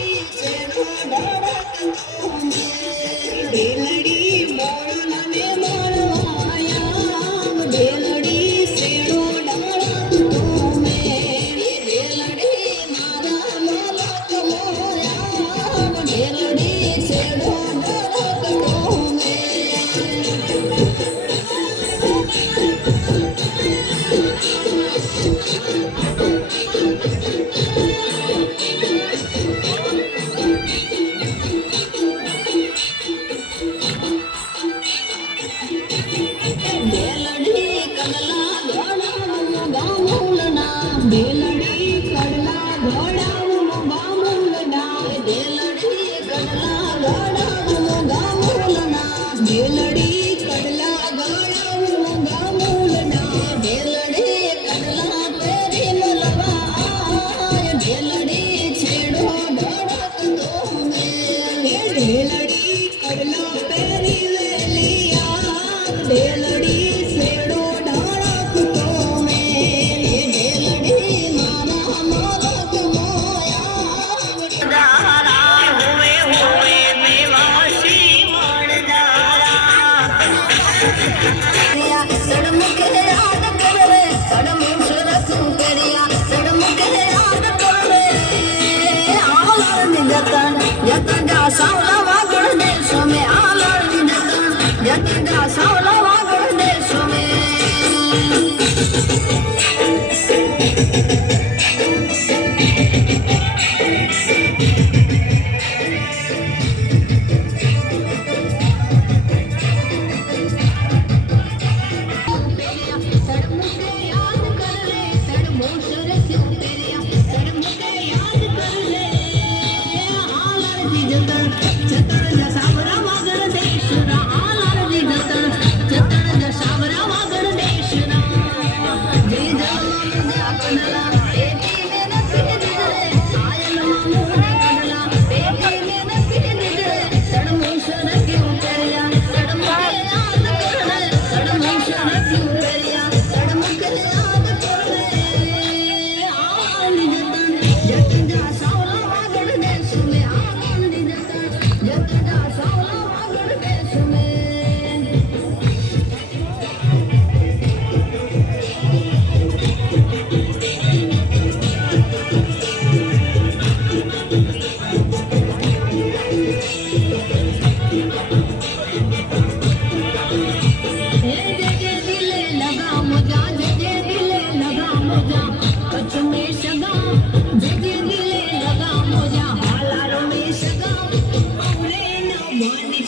Thank you. Lord, Lord, Lord. Yatanga. Money.